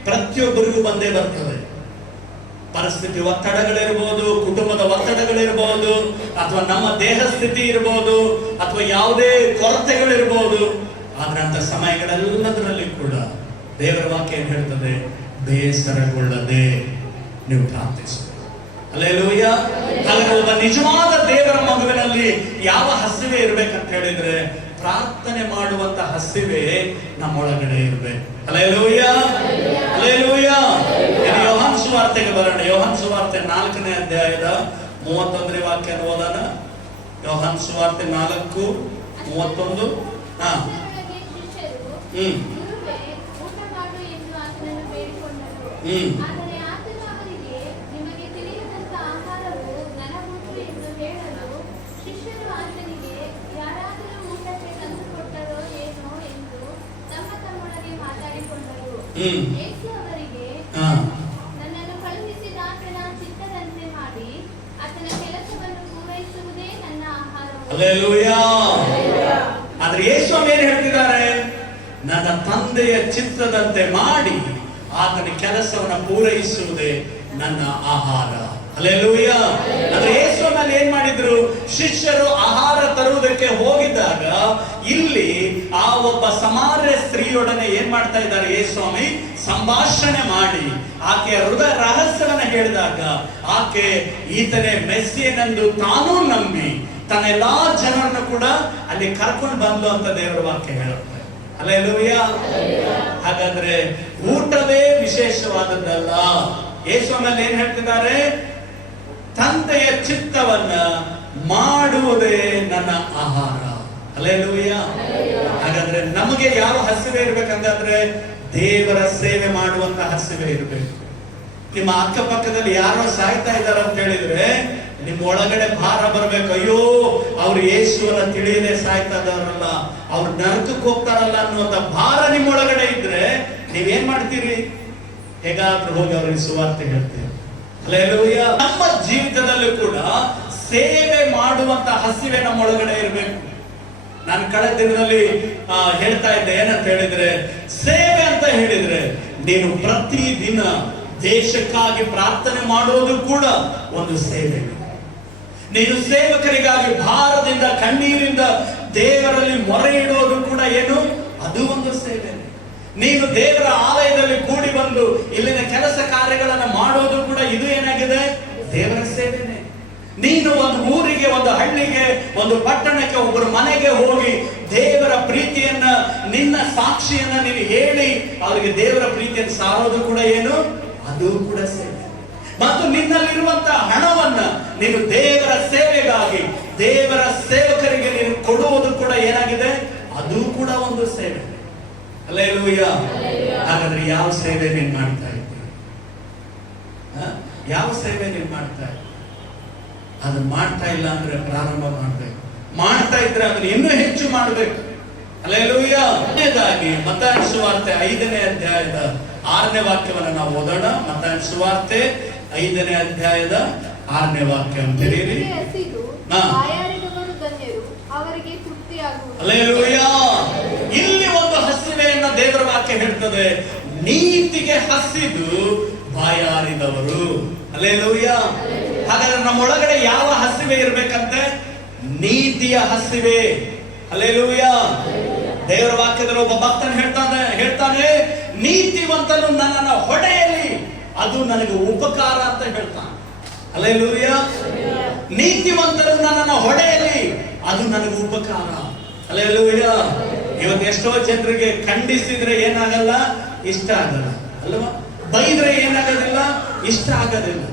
ಪ್ರತಿಯೊಬ್ಬರಿಗೂ ಬಂದೇ ಬರ್ತದೆ. ಪರಿಸ್ಥಿತಿ ಒತ್ತಡಗಳಿರ್ಬೋದು, ಕುಟುಂಬದ ಒತ್ತಡಗಳಿರ್ಬೋದು, ಅಥವಾ ನಮ್ಮ ದೇಹ ಸ್ಥಿತಿ ಇರಬಹುದು, ಅಥವಾ ಯಾವುದೇ ಕೊರತೆಗಳಿರ್ಬೋದು. ಆದ್ರೆ ಅಂತ ಸಮಯಗಳೆಲ್ಲದರಲ್ಲಿ ಕೂಡ ದೇವರ ವಾಕ್ಯ ಏನ್ ಹೇಳ್ತದೆ? ಬೇಸರಗೊಳ್ಳದೆ ನೀವು ಪ್ರಾರ್ಥಿಸಿ. ಹಲ್ಲೆಲೂಯ. ಹಾಗಾದ್ರೆ ಒಬ್ಬ ನಿಜವಾದ ದೇವರ ಮಗುವಿನಲ್ಲಿ ಯಾವ ಹಸಿವೆ ಇರ್ಬೇಕಂತ ಹೇಳಿದ್ರೆ ಪ್ರಾರ್ಥನೆ ಮಾಡುವಂತ ಹಸಿವೆ ನಮ್ಮೊಳಗಡೆ ಇರ್ಬೇಕು. Hallelujah, hallelujah. ಯೋಹಾನ ಸುವಾರ್ತೆಗೆ ಬರೋಣ. ಯೋಹಾನ ಸುವಾರ್ತೆ 4ನೇ ಅಧ್ಯಾಯದ 31ನೇ ವಾಕ್ಯ ಓದೋಣ. ಯೋಹಾನ ಸುವಾರ್ತೆ 4:31. ನನ್ನನ್ನು ಕಳುಹಿಸಿದಾತನ ಚಿತ್ತದಂತೆ ಮಾಡಿ ಆತನ ಕೆಲಸವನ್ನು ಪೂರೈಸುವುದೇ ನನ್ನ ಆಹಾರವು. ಹಲ್ಲೆಲೂಯ. ಆದ್ರೆ ಯೇಸು ಏನು ಹೇಳ್ತಿದ್ದಾರೆ? ನನ್ನ ತಂದೆಯ ಚಿತ್ತದಂತೆ ಮಾಡಿ ಆತನ ಕೆಲಸವನ್ನು ಪೂರೈಸುವುದೇ ನನ್ನ ಆಹಾರ. ಹಲ್ಲೆಲೂಯ. ಅಂದ್ರೆ ಯೇಸುವಿನಲ್ಲಿ ಏನ್ ಮಾಡಿದ್ರು? ಶಿಷ್ಯರು ಆಹಾರ ತರುವುದಕ್ಕೆ ಹೋಗಿದ್ದಾಗ ಇಲ್ಲಿ ಆ ಒಬ್ಬ ಸಮಾರ್ಯ ಸ್ತ್ರೀಯೊಡನೆ ಏನ್ ಮಾಡ್ತಾ ಇದ್ದಾರೆ? ಯೇಸ್ವಾಮಿ ಸಂಭಾಷಣೆ ಮಾಡಿ ಆಕೆಯ ಹೃದಯ ರಹಸ್ಯವನ್ನ ಹೇಳಿದಾಗ ಆಕೆ ಈತನೇ ಮೆಸ್ಸಿಯನೆಂದು ತಾನೂ ನಂಬಿ ತನ್ನೆಲ್ಲಾ ಜನರನ್ನು ಕೂಡ ಅಲ್ಲಿ ಕರ್ಕೊಂಡು ಬಂದು ಅಂತ ದೇವರ ವಾಕ್ಯ ಹೇಳುತ್ತೆ. ಹಲ್ಲೆಲೂಯ. ಹಾಗಾದ್ರೆ ಊಟವೇ ವಿಶೇಷವಾದದ್ದಲ್ಲ. ಯೇಸುವಿನಲ್ಲಿ ಏನ್ ಹೇಳ್ತಿದ್ದಾರೆ? ತಂದೆಯ ಚಿತ್ತವನ್ನ ಮಾಡುವುದೇ ನನ್ನ ಆಹಾರ. ಹಲ್ಲೆಲೂಯ. ಹಾಗಾದ್ರೆ ನಮಗೆ ಯಾವ ಹಸಿವೆ ಇರ್ಬೇಕಂದ್ರೆ ದೇವರ ಸೇವೆ ಮಾಡುವಂತ ಹಸಿವೆ ಇರಬೇಕು. ನಿಮ್ಮ ಅಕ್ಕಪಕ್ಕದಲ್ಲಿ ಯಾರೋ ಸಾಯ್ತಾ ಇದ್ದಾರೆ ಅಂತ ಹೇಳಿದ್ರೆ ನಿಮ್ಮ ಒಳಗಡೆ ಭಾರ ಬರ್ಬೇಕು. ಅಯ್ಯೋ ಅವ್ರು ಯೇಸುವನ್ನ ತಿಳಿಯದೆ ಸಾಯ್ತಾ ಇದಾರಲ್ಲ, ಅವ್ರು ನರಕಕ್ಕೆ ಹೋಗ್ತಾರಲ್ಲ ಅನ್ನುವಂತ ಭಾರ ನಿಮ್ಮೊಳಗಡೆ ಇದ್ರೆ ನೀವೇನ್ ಮಾಡ್ತೀರಿ? ಹೇಗಾದ್ರೂ ಹೋಗಿ ಅವ್ರಿಗೆ ಸುವಾರ್ತೆ ಹೇಳ್ತೀರಿ. ಹಲ್ಲೆಲೂಯ. ನಮ್ಮ ಜೀವಿತದಲ್ಲೂ ಕೂಡ ಸೇವೆ ಮಾಡುವಂತ ಹಸಿವೆ ನಮ್ಮೊಳಗಡೆ ಇರಬೇಕು. ನಾನು ಕಳೆದ ದಿನದಲ್ಲಿ ಹೇಳ್ತಾ ಇದ್ದೆ ಏನಂತ ಹೇಳಿದ್ರೆ, ಸೇವೆ ಅಂತ ಹೇಳಿದ್ರೆ ನೀನು ಪ್ರತಿ ದಿನ ದೇಶಕ್ಕಾಗಿ ಪ್ರಾರ್ಥನೆ ಮಾಡೋದು ಕೂಡ ಒಂದು ಸೇವೆ. ನೀನು ಸೇವಕರಿಗಾಗಿ ಭಾರದಿಂದ ಕಣ್ಣೀರಿಂದ ದೇವರಲ್ಲಿ ಮೊರೆ ಇಡೋದು ಕೂಡ ಏನು? ಅದು ಒಂದು ಸೇವೆ. ನೀನು ದೇವರ ಆಲಯದಲ್ಲಿ ಕೂಡಿ ಬಂದು ಇಲ್ಲಿನ ಕೆಲಸ ಕಾರ್ಯಗಳನ್ನು ಮಾಡೋದು ಕೂಡ ಇದು ಏನಾಗಿದೆ? ದೇವರ ಸೇವೆನೇ. ನೀನು ಒಂದು ಊರಿಗೆ, ಒಂದು ಹಳ್ಳಿಗೆ, ಒಂದು ಪಟ್ಟಣಕ್ಕೆ, ಒಬ್ಬರ ಮನೆಗೆ ಹೋಗಿ ದೇವರ ಪ್ರೀತಿಯನ್ನ, ನಿನ್ನ ಸಾಕ್ಷಿಯನ್ನ ನೀನು ಹೇಳಿ ಅವರಿಗೆ ದೇವರ ಪ್ರೀತಿಯನ್ನು ಸಾರೋದು ಕೂಡ ಏನು? ಅದು ಕೂಡ ಸೇವೆ. ಮತ್ತು ನಿನ್ನಲ್ಲಿರುವಂತಹ ಹಣವನ್ನ ನೀನು ದೇವರ ಸೇವೆಗಾಗಿ, ದೇವರ ಸೇವಕರಿಗೆ ನೀನು ಕೊಡುವುದು ಕೂಡ ಏನಾಗಿದೆ? ಅದು ಕೂಡ ಒಂದು ಸೇವೆ. ಹಲ್ಲೆಲೂಯಾ. ಹಾಗಾದ್ರೆ ಯಾವ ಸೇವೆ ನೀನು ಮಾಡ್ತಾ ಇದ್ದೀಯ? ಯಾವ ಸೇವೆ ನೀನು ಮಾಡ್ತಾ ಇದ್ದೀಯ? ಅದನ್ನ ಮಾಡ್ತಾ ಇಲ್ಲ ಅಂದ್ರೆ ಪ್ರಾರಂಭ ಮಾಡ್ಬೇಕು. ಮಾಡ್ತಾ ಇದ್ರೆ ಅದನ್ನ ಇನ್ನೂ ಹೆಚ್ಚು ಮಾಡಬೇಕು. ಹಲ್ಲೆಲೂಯಾ. ಮೊದಲನೇದಾಗಿ ಮತ್ತಾಯನ ಸುವಾರ್ತೆ 5ನೇ ಅಧ್ಯಾಯದ 6ನೇ ವಾಕ್ಯವನ್ನು ನಾವು ಓದೋಣ. ಮತ್ತಾಯನ ಸುವಾರ್ತೆ 5ನೇ ಅಧ್ಯಾಯದ 6ನೇ ವಾಕ್ಯ ತೆರೆಯಿರಿ. ಹಲ್ಲೆಲೂಯಾ. ಇಲ್ಲಿ ಒಂದು ಹಸಿವೆಯನ್ನ ದೇವರ ವಾಕ್ಯ ಹೇಳ್ತದೆ. ನೀತಿಗೆ ಹಸಿದು ಬಾಯಾರಿದವರು. ಹಲ್ಲೆಲೂಯಾ. ಹಾಗಾದ್ರೆ ನಮ್ಮೊಳಗಡೆ ಯಾವ ಹಸಿವೆ ಇರ್ಬೇಕಂತೆ? ನೀತಿಯ ಹಸಿವೆ. ಹಲ್ಲೆಲೂಯಾ. ದೇವರ ವಾಕ್ಯದಲ್ಲಿ ಒಬ್ಬ ಭಕ್ತನು ಹೇಳ್ತಾನೆ ನೀತಿವಂತನು ನನ್ನನ್ನು ಹೊಡೆಯಲಿ, ಅದು ನನಗೆ ಉಪಕಾರ ಅಂತ ಹೇಳ್ತಾನೆ. ಹಲ್ಲೆಲೂಯಾ. ನೀತಿವಂತರು ನನ್ನನ್ನು ಹೊಡೆಯಲಿ, ಅದು ನನಗೆ ಉಪಕಾರ. ಹಲ್ಲೆಲೂಯಾ. ಇವತ್ತು ಎಷ್ಟೋ ಜನರಿಗೆ ಖಂಡಿಸಿದ್ರೆ ಏನಾಗಲ್ಲ? ಇಷ್ಟ ಆಗಲ್ಲ ಅಲ್ವಾ? ಬೈದ್ರೆ ಏನಾಗೋದಿಲ್ಲ? ಇಷ್ಟ ಆಗೋದಿಲ್ಲ.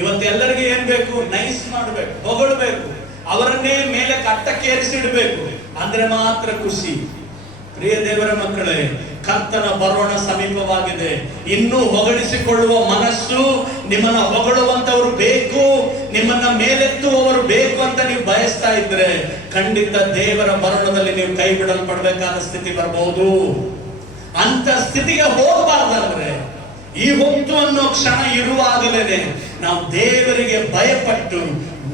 ಇವತ್ತೆಲ್ಲರಿಗೆ ಏನ್ ಬೇಕು? ನೈಸ್ ಮಾಡಬೇಕು, ಹೊಗಳಬೇಕು, ಅವರನ್ನೇ ಮೇಲೆ ಕಟ್ಟಕ್ಕೇರಿಸಿಡ್ಬೇಕು, ಅಂದ್ರೆ ಮಾತ್ರ ಖುಷಿ. ಪ್ರಿಯ ದೇವರ ಮಕ್ಕಳೇ, ಕರ್ತನ ಬರೋಣ ಸಮೀಪವಾಗಿದೆ. ಇನ್ನೂ ಹೊಗಳಿಸಿಕೊಳ್ಳುವ ಮನಸ್ಸು, ನಿಮ್ಮನ್ನ ಹೊಗಳುವಂತವರು ಬೇಕು, ನಿಮ್ಮನ್ನ ಮೇಲೆತ್ತುವವರು ಬೇಕು ಅಂತ ನೀವು ಬಯಸ್ತಾ ಇದ್ರೆ ಖಂಡಿತ ದೇವರ ಬರೋಣದಲ್ಲಿ ನೀವು ಕೈ ಬಿಡಲ್ಪಡಬೇಕಾದ ಸ್ಥಿತಿ ಬರಬಹುದು. ಅಂತ ಸ್ಥಿತಿಗೆ ಹೋಗಬಾರ್ದಂದ್ರೆ ಈ ಹೊತ್ತು ಅನ್ನೋ ಕ್ಷಣ ಇರುವಾಗಲೇ ನಾವು ದೇವರಿಗೆ ಭಯಪಟ್ಟು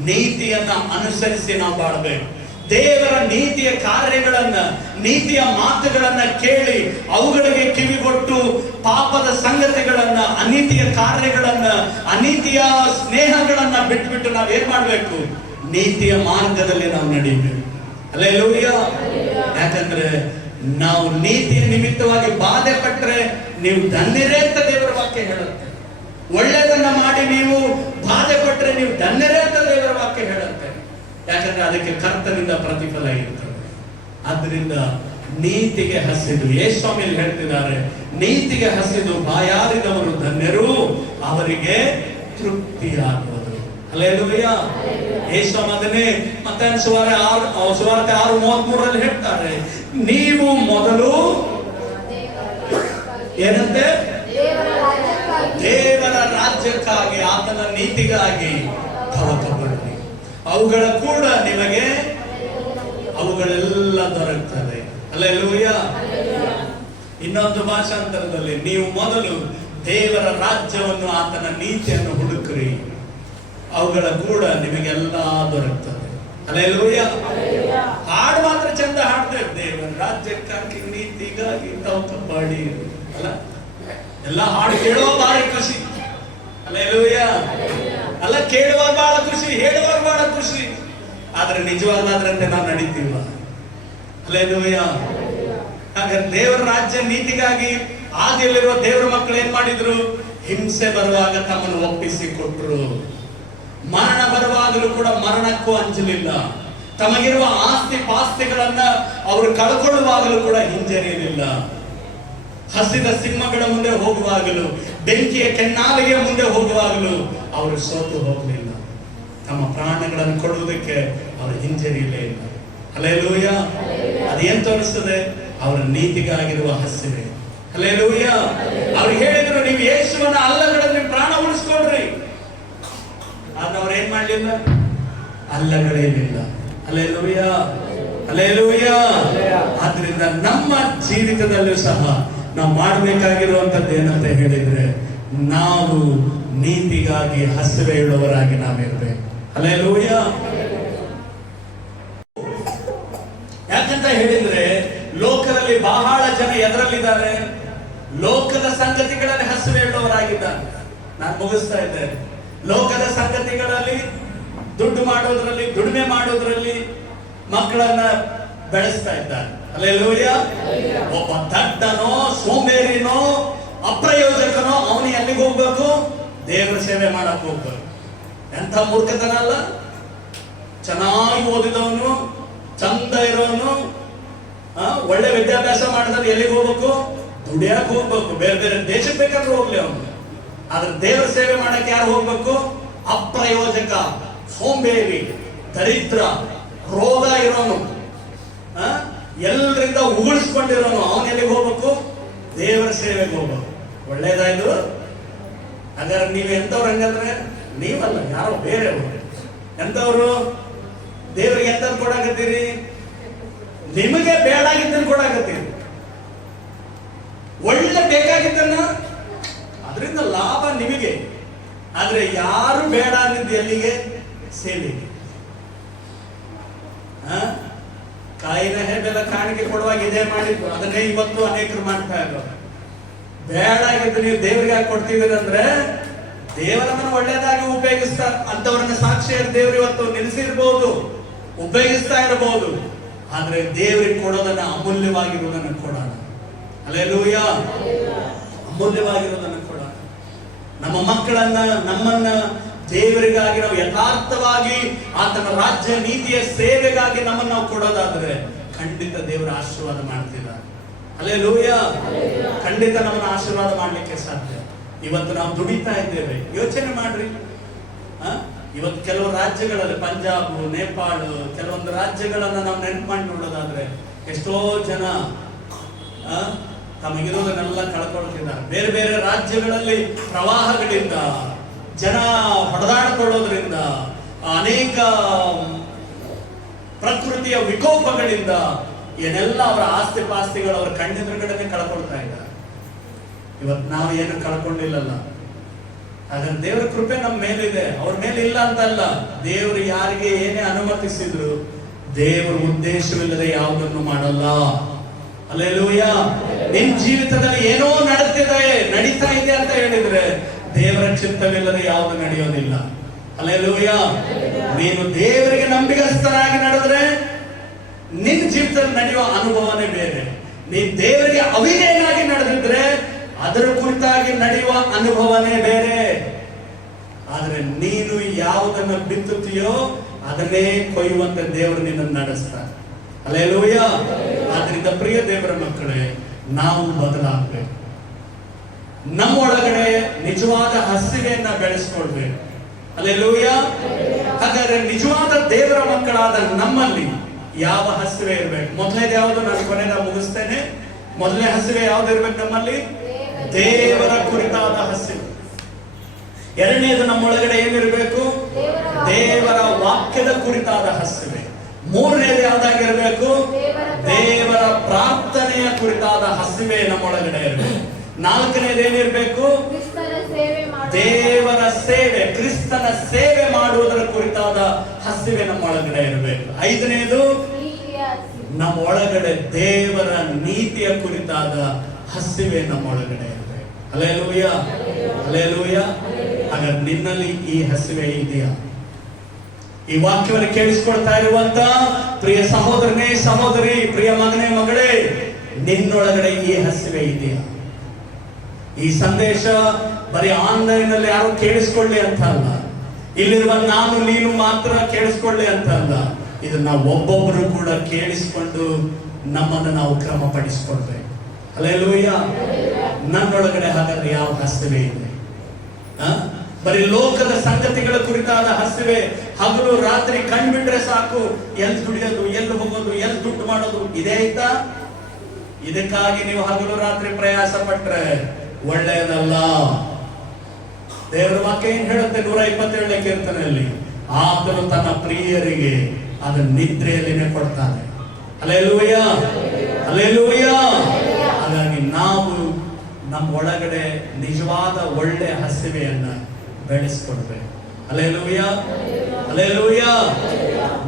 ನೀತಿಯನ್ನ ಅನುಸರಿಸಿ ನಾವು ಬಾಳ್ಬೇಕು. ದೇವರ ನೀತಿಯ ಕಾರ್ಯಗಳನ್ನ, ನೀತಿಯ ಮಾತುಗಳನ್ನ ಕೇಳಿ ಅವುಗಳಿಗೆ ಕಿವಿಗೊಟ್ಟು ಪಾಪದ ಸಂಗತಿಗಳನ್ನ, ಅನೀತಿಯ ಕಾರ್ಯಗಳನ್ನ, ಅನೀತಿಯ ಸ್ನೇಹಗಳನ್ನ ಬಿಟ್ಬಿಟ್ಟು ನಾವೇನ್ ಮಾಡ್ಬೇಕು? ನೀತಿಯ ಮಾರ್ಗದಲ್ಲಿ ನಾವು ನಡೀಬೇಕು. ಹಲ್ಲೆಲೂಯಾ. ಯಾಕಂದ್ರೆ ನಾವು ನೀತಿಯ ನಿಮಿತ್ತವಾಗಿ ಬಾಧೆ ಪಟ್ರೆ ನೀವು ಧನ್ಯರೇ ಅಂತ ದೇವರ ವಾಕ್ಯ ಹೇಳುತ್ತೆ. ಒಳ್ಳೆಯದನ್ನ ಮಾಡಿ ನೀವು ಬಾಧೆ ಪಟ್ರೆ ನೀವು ಧನ್ಯರೇ ಅಂತ ದೇವರ ವಾಕ್ಯ ಹೇಳುತ್ತೆ. ಯಾಕಂದ್ರೆ ಅದಕ್ಕೆ ಕರ್ತನಿಂದ ಪ್ರತಿಫಲ ಇರ್ತದೆ. ಆದ್ರಿಂದ ನೀತಿಗೆ ಹಸಿದು, ಯೇಸುಸ್ವಾಮಿಯಲ್ಲಿ ಹೇಳ್ತಿದ್ದಾರೆ, ನೀತಿಗೆ ಹಸಿದು ಬಾಯಾರಿದವರು ಧನ್ಯರು, ಅವರಿಗೆ ತೃಪ್ತಿಯಾಗುವುದು. ಹಲ್ಲೆಲೂಯಾ. ಯೇಸುಸ್ವಾಮಿ ಅದನ್ನೇ ಮತ್ತಾಯನ ಸುವಾರ್ತೆ 6:33 ಹೇಳ್ತಾರೆ, ನೀವು ಮೊದಲು ಏನಂತೆ? ದೇವರ ರಾಜ್ಯಕ್ಕಾಗಿ, ಆತನ ನೀತಿಗಾಗಿ ತವಕಪಡಿರಿ, ಅವುಗಳ ಕೂಡ ನಿಮಗೆ ಅವುಗಳೆಲ್ಲ ದೊರಕುತ್ತದೆ. ಹಲ್ಲೆಲೂಯಾ. ಇನ್ನೊಂದು ಭಾಷಾಂತರದಲ್ಲಿ, ನೀವು ಮೊದಲು ದೇವರ ರಾಜ್ಯವನ್ನು, ಆತನ ನೀತಿಯನ್ನು ಹುಡುಕ್ರಿ, ಅವುಗಳ ಕೂಡ ನಿಮಗೆಲ್ಲ ದೊರಕುತ್ತದೆ. ಹಲ್ಲೆಲೂಯಾ. ಹಾಡು ಮಾತ್ರ ಚಂದ ಹಾಡ್ತೇವೆ, ದೇವರ ರಾಜ್ಯಕ್ಕಾಗಿ ನೀತಿಗಾಗಿ ತವಕಪಡಿ ಅಲ್ಲ. ಎಲ್ಲ ಹಾಡು ಕೇಳುವ ಭಾರಿ ಖುಷಿ. ಹಲ್ಲೆಲೂಯಾ. ಅಲ್ಲ, ಕೇಳುವಾಗ ಬಹಳ ಖುಷಿ, ಹೇಳುವಾಗ ಬಹಳ ಖುಷಿ, ಆದ್ರೆ ನಿಜವಾದ್ರಂತೆ ನಾವು ನಡೀತೀವ. ಹಲ್ಲೆಲೂಯಾ. ಹಾಗಾದ್ರೆ ದೇವರ ರಾಜ್ಯ ನೀತಿಗಾಗಿ ಆದಿಯಲ್ಲಿರುವ ದೇವರ ಮಕ್ಕಳು ಏನ್ ಮಾಡಿದ್ರು? ಹಿಂಸೆ ಬರುವಾಗ ತಮ್ಮನ್ನು ಒಪ್ಪಿಸಿಕೊಟ್ರು. ಮರಣ ಬರುವಾಗಲೂ ಕೂಡ ಮರಣಕ್ಕೂ ಅಂಜಲಿಲ್ಲ. ತಮಗಿರುವ ಆಸ್ತಿ ಪಾಸ್ತಿಗಳನ್ನ ಅವರು ಕಳ್ಕೊಳ್ಳುವಾಗಲೂ ಕೂಡ ಹಿಂಜರಿಯಲಿಲ್ಲ. ಹಸಿದ ಸಿಂಹಗಳ ಮುಂದೆ ಹೋಗುವಾಗಲೂ, ಬೆಂಕಿಯ ಕೆನ್ನಾಲಿಗೆ ಮುಂದೆ ಹೋಗುವಾಗಲೂ ಅವರು ಸೋತು ಹೋಗಲಿಲ್ಲ. ತಮ್ಮ ಪ್ರಾಣಗಳನ್ನು ಕೊಡುವುದಕ್ಕೆ ಅವರು ಹಿಂಜರಿಯಲೇ ಇಲ್ಲ. ಹಲ್ಲೆಲೂಯಾ. ಅದೇನ್ ತೋರಿಸ್ತದೆ? ಅವರ ನೀತಿಗಾಗಿರುವ ಹಸಿವೆ. ಹಲ್ಲೆಲೂಯಾ. ಅವ್ರು ಹೇಳಿದ್ರು, ನೀವು ಯೇಸುವನ್ನ ಅಲ್ಲಗಳಲ್ಲಿ ಪ್ರಾಣ ಉಳಿಸ್ಕೊಳ್ರಿ. ಆದ್ರೆ ಅವ್ರು ಏನ್ ಮಾಡ್ಲಿಲ್ಲ? ಅಲ್ಲಗಳೇನಿಲ್ಲ. ಹಲ್ಲೆಲೂಯಾ. ಹಲ್ಲೆಲೂಯಾ. ಆದ್ರಿಂದ ನಮ್ಮ ಜೀವಿತದಲ್ಲೂ ಸಹ ನಾವು ಮಾಡಬೇಕಾಗಿರುವಂತದ್ದು ಏನಂತ ಹೇಳಿದ್ರೆ, ನಾವು ನೀತಿಗಾಗಿ ಹಸಿವೆ ಇಳುವರಾಗಿ ನಾವಿರ್ಬೇಕು. ಹಲ್ಲೆಲೂಯಾ. ಯಾಕಂತ ಹೇಳಿದ್ರೆ ಲೋಕದಲ್ಲಿ ಬಹಳ ಜನ ಎದರಲ್ಲಿದ್ದಾರೆ? ಲೋಕದ ಸಂಗತಿಗಳಲ್ಲಿ ಹಸಿವೆ ಇಳುವರಾಗಿದ್ದಾರೆ. ನಾನು ಮುಗಿಸ್ತಾ ಇದ್ದೇನೆ. ಲೋಕದ ಸಂಗತಿಗಳಲ್ಲಿ, ದುಡ್ಡು ಮಾಡೋದ್ರಲ್ಲಿ, ದುಡಿಮೆ ಮಾಡೋದ್ರಲ್ಲಿ ಮಕ್ಕಳನ್ನ ಬೆಳೆಸ್ತಾ ಇದ್ದಾರೆ. ಹಲ್ಲೆಲೂಯ. ಒಬ್ಬ ದಡ್ಡನೋ ಸೋಂಬೇರಿನೋ ಅಪ್ರಯೋಜಕನೋ ಅವನು ಎಲ್ಲಿಗೆ ಹೋಗ್ಬೇಕು? ದೇವರ ಸೇವೆ ಮಾಡಕ್ ಹೋಗ್ಬೇಕು. ಎಂಥ ಮೂರ್ಖತನ ಅಲ್ಲ. ಚೆನ್ನಾಗಿ ಓದಿದವನು, ಚಂದ ಇರೋನು, ಒಳ್ಳೆ ವಿದ್ಯಾಭ್ಯಾಸ ಮಾಡಿದ್ರೆ ಎಲ್ಲಿಗೆ ಹೋಗ್ಬೇಕು? ದುಡಿಯಕ್ ಹೋಗ್ಬೇಕು. ಬೇರೆ ಬೇರೆ ದೇಶಕ್ಕೆ ಬೇಕಾದ್ರೂ ಹೋಗ್ಲಿ ಅವನು. ಆದ್ರೆ ದೇವರ ಸೇವೆ ಮಾಡಕ್ಕೆ ಯಾರು ಹೋಗ್ಬೇಕು? ಅಪ್ರಯೋಜಕ, ಸೋಂಬೇರಿ, ದರಿದ್ರ, ರೋಗ ಇರೋನು, ಎಲ್ಲರಿಂದ ಉಗುಳಿಸ್ಕೊಂಡಿರೋನು, ಅವನು ಎಲ್ಲಿಗೆ ಹೋಗ್ಬೇಕು? ದೇವರ ಸೇವೆಗೆ ಹೋಗ್ಬೇಕು. ಒಳ್ಳೇದಾಯ್ತು. ಹಾಗಾದ್ರೆ ನೀವು ಎಂತವ್ರು? ಹಂಗಂದ್ರೆ ನೀವಲ್ಲ, ಯಾರೋ ಬೇರೆಯವರು. ಎಂತವ್ರು? ದೇವರಿಗೆ ಎಂತ ಕೊಡಾಕತ್ತೀರಿ? ನಿಮಗೆ ಬೇಡಾಗಿದ್ದನ್ನು ಕೊಡಾಕತ್ತೀರಿ. ಒಳ್ಳೆ ಬೇಕಾಗಿದ್ದನ್ನ, ಅದರಿಂದ ಲಾಭ ನಿಮಗೆ. ಆದ್ರೆ ಯಾರು ಬೇಡ ಅಂದಿದ್ದು ಎಲ್ಲಿಗೆ? ಸೇವೆಗೆ. ಕಾಯಿನ ಹೇಗೆಲ್ಲ ಕಾಣಿಕೆ ಕೊಡುವಾಗ ಇದೇ ಮಾಡಿದ್ದು, ಅದನ್ನೇ ಇವತ್ತು ಅನೇಕರು ಮಾಡ್ತಾ ಇದ್ದಾರೆ. ಬೇಡ ಆಗಿದ್ದು ನೀವು ದೇವರಿಗೆ ಹಾಕಿ ಕೊಡ್ತಿದ್ದೀರಿ ಅಂದ್ರೆ ದೇವರನ್ನು ಒಳ್ಳೇದಾಗಿ ಉಪಯೋಗಿಸ್ತಾ ಅಂತವ್ರನ್ನ ಸಾಕ್ಷಿಯಾಗಿ ದೇವರು ಇವತ್ತು ನಿಲ್ಲಿಸಿರ್ಬಹುದು, ಉಪಯೋಗಿಸ್ತಾ ಇರಬಹುದು. ಆದ್ರೆ ದೇವರಿಗೆ ಕೊಡೋದನ್ನ ಅಮೂಲ್ಯವಾಗಿರುವುದನ್ನು ಕೊಡೋಣ. ಹಲ್ಲೆಲೂಯ. ಅಮೂಲ್ಯವಾಗಿರುವುದನ್ನು ಕೊಡೋಣ. ನಮ್ಮ ಮಕ್ಕಳನ್ನ, ನಮ್ಮನ್ನ ದೇವರಿಗಾಗಿ ನಾವು ಯಥಾರ್ಥವಾಗಿ ಆತನ ರಾಜ್ಯ ನೀತಿಯ ಸೇವೆಗಾಗಿ ನಮ್ಮನ್ನು ನಾವು ಕೊಡೋದಾದ್ರೆ ಖಂಡಿತ ದೇವರ ಆಶೀರ್ವಾದ ಮಾಡ್ತಿದ್ದಾರೆ. ಹಲ್ಲೆಲೂಯ. ಖಂಡಿತ ನಮ್ಮನ್ನು ಆಶೀರ್ವಾದ ಮಾಡ್ಲಿಕ್ಕೆ ಸಾಧ್ಯ. ಇವತ್ತು ನಾವು ದುಡಿತಾ ಇದ್ದೇವೆ. ಯೋಚನೆ ಮಾಡ್ರಿ, ಇವತ್ತು ಕೆಲವು ರಾಜ್ಯಗಳಲ್ಲಿ, ಪಂಜಾಬ್, ನೇಪಾಳ, ಕೆಲವೊಂದು ರಾಜ್ಯಗಳನ್ನ ನಾವು ನೆನಪು ಮಾಡಿ ನೋಡೋದಾದ್ರೆ ಎಷ್ಟೋ ಜನ ತಮಗಿರೋದನ್ನೆಲ್ಲ ಕಳ್ಕೊಳ್ತಿದ್ದಾರೆ. ಬೇರೆ ಬೇರೆ ರಾಜ್ಯಗಳಲ್ಲಿ ಪ್ರವಾಹಗಳಿಂದ, ಜನ ಹೊಡೆದಾಡಿಕೊಳ್ಳೋದ್ರಿಂದ, ಅನೇಕ ಪ್ರಕೃತಿಯ ವಿಕೋಪಗಳಿಂದ ಏನೆಲ್ಲ ಅವರ ಆಸ್ತಿ ಪಾಸ್ತಿಗಳು ಅವರ ಕಣ್ಣೆದುರುಗಡೆ ಕಳ್ಕೊಳ್ತಾ ಇದ್ದಾರೆ. ಇವತ್ತು ನಾವು ಏನು ಕಳ್ಕೊಂಡಿಲ್ಲಲ್ಲ. ಹಾಗಾದ್ರೆ ದೇವರ ಕೃಪೆ ನಮ್ಮ ಮೇಲಿದೆ, ಅವ್ರ ಮೇಲೆ ಇಲ್ಲ ಅಂತಲ್ಲ. ದೇವರು ಯಾರಿಗೆ ಏನೇ ಅನುಮತಿಸಿದ್ರು ದೇವರ ಉದ್ದೇಶವಿಲ್ಲದೆ ಯಾವುದನ್ನು ಮಾಡಲ್ಲ. ಹಲ್ಲೆಲೂಯ. ನಿನ್ ಜೀವಿತದಲ್ಲಿ ಏನೋ ನಡೀತಾ ಇದೆ ಅಂತ ಹೇಳಿದ್ರೆ ದೇವರ ಚಿತ್ತವಿಲ್ಲದೆ ಯಾವುದು ನಡೆಯೋದಿಲ್ಲ. ಹಲ್ಲೆಲೂಯ. ನೀನು ದೇವರಿಗೆ ನಂಬಿಗಸ್ತನಾಗಿ ನಡೆದ್ರೆ ನಿನ್ನ ಜೀವಿತದಲ್ಲಿ ನಡೆಯುವ ಅನುಭವನೇ ಬೇರೆ. ನೀನ್ ದೇವರಿಗೆ ಅವಿಧೇಯನಾಗಿ ನಡೆದಿದ್ರೆ ಅದರ ಕುರಿತಾಗಿ ನಡೆಯುವ ಅನುಭವನೇ ಬೇರೆ. ಆದ್ರೆ ನೀನು ಯಾವುದನ್ನು ಬಿತ್ತುತ್ತೀಯೋ ಅದನ್ನೇ ಕೊಯ್ಯುವಂತೆ ದೇವರು ನಿನ್ನನ್ನು ನಡೆಸ್ತಾರೆ. ಹಲ್ಲೆಲೂಯ. ಆದ್ರಿಂದ ಪ್ರಿಯ ದೇವರ ಮಕ್ಕಳೇ, ನಾವು ಬದಲಾಗಬೇಕು. ನಮ್ಮೊಳಗಡೆ ನಿಜವಾದ ಹಸಿವೆಯನ್ನ ಬೆಳೆಸ್ಕೊಳ್ಬೇಕು. ಹಲ್ಲೆಲೂಯ. ಹಾಗಾದ್ರೆ ನಿಜವಾದ ದೇವರ ಮಕ್ಕಳಾದ ನಮ್ಮಲ್ಲಿ ಯಾವ ಹಸಿವೆ ಇರ್ಬೇಕು? ಮೊದಲನೇದು ಯಾವುದು? ನಾನು ಕೊನೆಯ ಮುಗಿಸ್ತೇನೆ. ಮೊದಲನೇ ಹಸಿವೆ ಯಾವ್ದು ಇರ್ಬೇಕು ನಮ್ಮಲ್ಲಿ? ದೇವರ ಕುರಿತಾದ ಹಸಿವೆ. ಎರಡನೇದು ನಮ್ಮೊಳಗಡೆ ಏನಿರಬೇಕು? ದೇವರ ವಾಕ್ಯದ ಕುರಿತಾದ ಹಸಿವೆ. ಮೂರನೇದು ಯಾವ್ದಾಗಿರ್ಬೇಕು? ದೇವರ ಪ್ರಾರ್ಥನೆಯ ಕುರಿತಾದ ಹಸಿವೆ ನಮ್ಮೊಳಗಡೆ ಇರಬೇಕು. ನಾಲ್ಕನೇದು ಏನಿರ್ಬೇಕು? ದೇವರ ಸೇವೆ, ಕ್ರಿಸ್ತನ ಸೇವೆ ಮಾಡುವುದರ ಕುರಿತಾದ ಹಸಿವೆ ನಮ್ಮೊಳಗಡೆ ಇರಬೇಕು. ಐದನೇದು ನಮ್ಮ ಒಳಗಡೆ ದೇವರ ನೀತಿಯ ಕುರಿತಾದ ಹಸಿವೆ ನಮ್ಮೊಳಗಡೆ ಇರಬೇಕು. ಹಲ್ಲೆಲೂಯ. ಹಲ್ಲೆಲೂಯ. ಹಾಗಾದ್ರೆ ನಿನ್ನಲ್ಲಿ ಈ ಹಸಿವೆ ಇದೆಯಾ? ಈ ವಾಕ್ಯವನ್ನು ಕೇಳಿಸಿಕೊಳ್ತಾ ಇರುವಂತ ಪ್ರಿಯ ಸಹೋದರನೇ, ಸಹೋದರಿ, ಪ್ರಿಯ ಮಗನೇ, ಮಗಳೇ, ನಿನ್ನೊಳಗಡೆ ಈ ಹಸಿವೆ ಇದೆಯಾ? ಈ ಸಂದೇಶ ಬರೀ ಆನ್ಲೈನ್ ನಲ್ಲಿ ಯಾರು ಕೇಳಿಸ್ಕೊಳ್ಳಿ ಅಂತ ಅಲ್ಲ, ಇಲ್ಲಿರುವ ನಾನು ನೀನು ಮಾತ್ರ ಕೇಳಿಸ್ಕೊಳ್ಳಿ ಅಂತ ಅಲ್ಲ. ಇದನ್ನ ಒಬ್ಬೊಬ್ಬರು ಕೂಡ ಕೇಳಿಸಿಕೊಂಡು ನಮ್ಮನ್ನು ನಾವು ಕ್ರಮಪಡಿಸಿಕೊಳ್ಬೇಕು. ಹಲ್ಲೆಲೂಯ. ನನ್ನೊಳಗಡೆ ಹಾಗಾದ್ರೆ ಯಾವ ಹಸಿವೆ ಇದೆ? ಬರೀ ಲೋಕದ ಸಂಗತಿಗಳ ಕುರಿತಾದ ಹಸಿವೆ. ಹಗಲು ರಾತ್ರಿ ಕಣ್ಬಿಟ್ರೆ ಸಾಕು, ಎಲ್ಲಿ ದುಡಿಯೋದು, ಎಲ್ಲಿ ಹೋಗೋದು, ಎಲ್ಲಿ ದುಡ್ಡು ಮಾಡೋದು, ಇದೇ ಆಯ್ತಾ? ಇದಕ್ಕಾಗಿ ನೀವು ಹಗಲು ರಾತ್ರಿ ಪ್ರಯಾಸ ಪಟ್ರೆ ಒಳ್ಳೆಯದಲ್ಲ. ದೇವರ ವಾಕ್ಯ ಏನ್ ಹೇಳುತ್ತೆ? 127ನೇ ಕೀರ್ತನೆಯಲ್ಲಿ, ಆತನು ತನ್ನ ಪ್ರಿಯರಿಗೆ ಅದನ್ನ ನಿದ್ರೆಯಲ್ಲಿನೇ ಕೊಡ್ತಾನೆ. ಹಲ್ಲೆಲೂಯ. ಹಲ್ಲೆಲೂಯ. ಹಾಗಾಗಿ ನಾವು ನಮ್ಮ ಒಳಗಡೆ ನಿಜವಾದ ಒಳ್ಳೆ ಹಸಿವೆಯನ್ನ ಬೆಳೆಸ್ಕೊಡ್ಬೇಕು. ಹಲ್ಲೆಲೂಯ. ಹಲ್ಲೆಲೂಯ.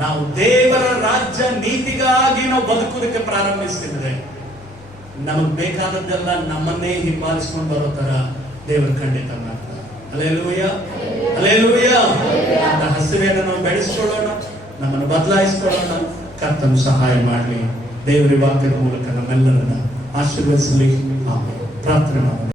ನಾವು ದೇವರ ರಾಜ್ಯ ನೀತಿಗಾಗಿ ನಾವು ಬದುಕುವುದಕ್ಕೆ ಪ್ರಾರಂಭಿಸಿದ್ರೆ ನಮಗ್ ಬೇಕಾದದ್ದೆಲ್ಲ ನಮ್ಮನ್ನೇ ಹಿಂಬಾಲಿಸ್ಕೊಂಡು ಬರೋ ತರ ದೇವರು ಖಂಡಿತ ಮಾಡ್ತಾರೆ. ಹಲ್ಲೆಲೂಯ. ಹಲ್ಲೆಲೂಯ. ಅಂತ ಹಸಿವೆಯನ್ನು ನಾವು ಬೆಳೆಸ್ಕೊಳ್ಳೋಣ, ನಮ್ಮನ್ನು ಬದಲಾಯಿಸ್ಕೊಳ್ಳೋಣ. ಕರ್ತನು ಸಹಾಯ ಮಾಡಲಿ. ದೇವರ ವಾಕ್ಯದ ಮೂಲಕ ನಮ್ಮೆಲ್ಲರನ್ನ ಆಶೀರ್ವದಿಸಲಿ. ಆಮೆನ್. ಪ್ರಾರ್ಥನೆ ಮಾಡೋಣ.